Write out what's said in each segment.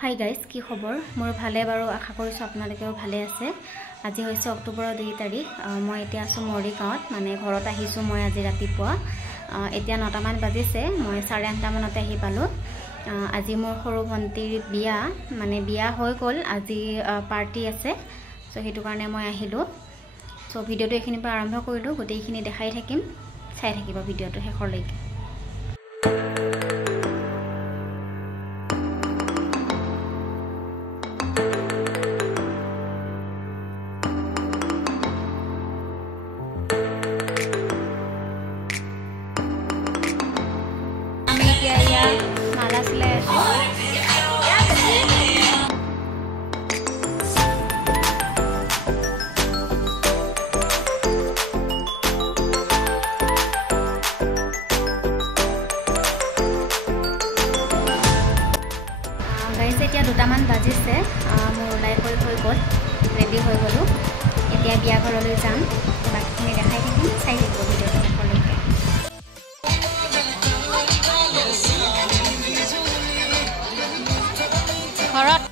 Hi guys, কি খবৰ? মোৰ ভালে বাৰু, আশা কৰিছোঁ আপোনালোকেও ভালে আছে। আজি হৈছে অক্টোবৰৰ 2 তাৰিখ। মই এতিয়া আছোঁ মৰিগাঁৱত, মানে ঘৰত আহিছোঁ মই আজি ৰাতিপুৱা। এতিয়া 9টা মান বাজিছে, মই 8:30 মানতে আহি পালোঁ। আজি মোৰ সৰু ভণ্টিৰ বিয়া, মানে বিয়া হৈ গ'ল, আজি পাৰ্টি আছে, চ' সেইটো কাৰণে মই আহিলোঁ। চ' ভিডিঅ'টো এইখিনিৰ পৰা আৰম্ভ কৰিলোঁ, গোটেইখিনি দেখাই থাকিম, চাই থাকিব ভিডিঅ'টো শেষলৈকে। মালা চিলাই আছোঁ। গাইজ, এতিয়া 2টা মান বাজিছে, মোৰ ওলাই হৈ গ'ল, ৰেডি হৈ গ'লোঁ। এতিয়া বিয়া ঘৰলৈ যাম, বাকীখিনি দেখাই থাকিম, চাই থাকিব ভিডিঅ'টো শেষলৈকে। ঘৰত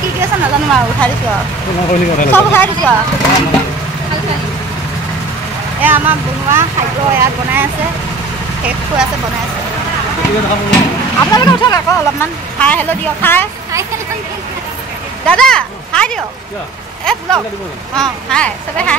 কি আছে নাজানো আৰু উঠাই দিছোঁ আৰু চব উঠাই দিছোঁ আৰু এয়া আমাৰ বনোৱা খাদ্য ইয়াত বনাই আছে, শেষ হৈ আছে, বনাই আছে। আপোনালোকে উঠক আকৌ অলপমান, খাই হেল্ল' দিয়ক, খাই দাদা খাই দিয়ক, অঁ খাই চবে খাই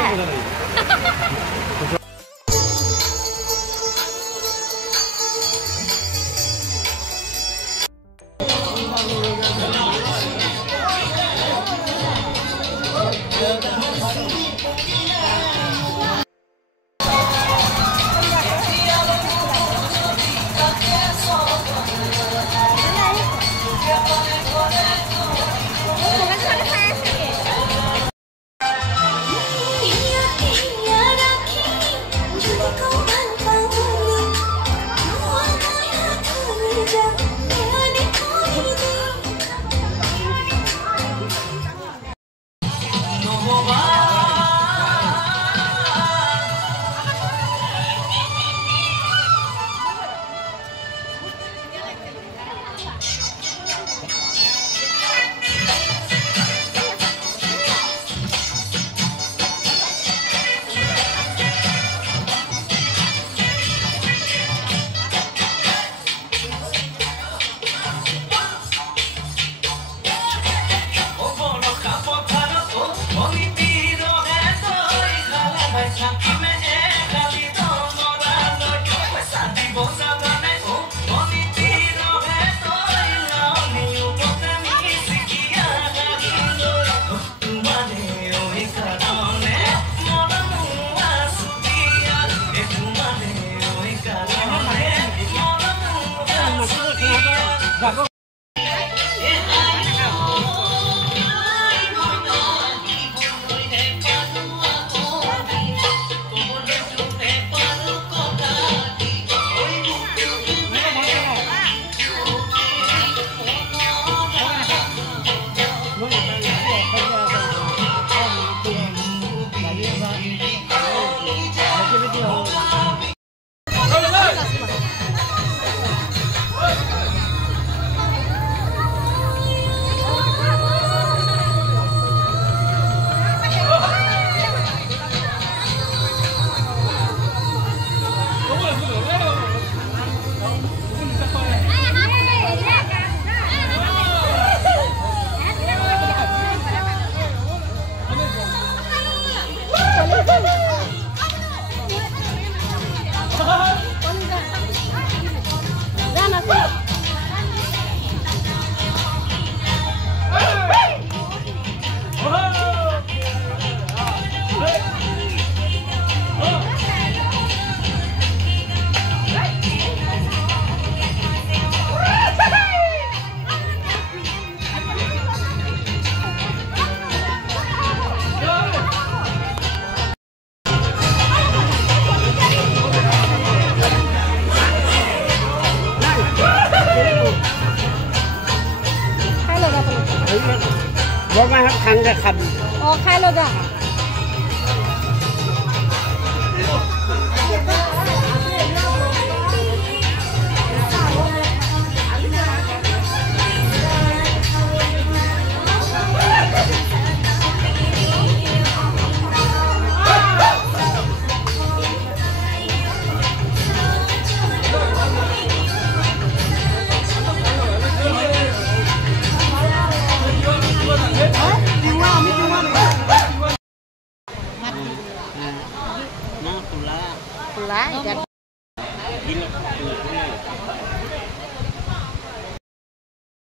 বৰমাহঁত খাংগে খাবি খাই লৈ যাওঁ